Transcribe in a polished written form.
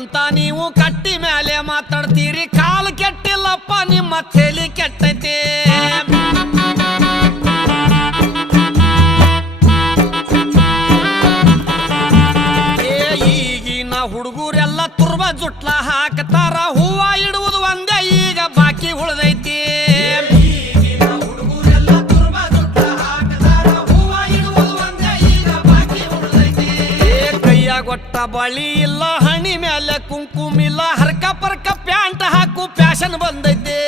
ಅಂತ ನೀವು ಕಟ್ಟಿ ಮೇಲೆ ಮಾತಾಡ್ತೀರಿ ಕಾಲು ಕೆಟ್ಟಿಲ್ಲಪ್ಪ ನಿಮ್ಮ ತಲೆ ಕೆಟ್ಟೈತೆ ಈಗಿನ ಹುಡುಗರೆಲ್ಲ ತುರ್ಬ ಜುಟ್ಲ ಹಾಕ್ತಾರ ಹೂವ ಇಡುವುದು ಒಂದೇ ಈಗ ಬಾಕಿ ಉಳ್ದೈತಿ ಗೊಟ್ಟ ಬಳಿ ಇಲ್ಲ ಹಣಿ ಮೇಲೆ ಕುಂಕುಮಿಲ್ಲ ಹರ್ಕ ಪರ್ಕ ಪ್ಯಾಂಟ್ ಹಾಕು ಫ್ಯಾಷನ್ ಬಂದೈತೆ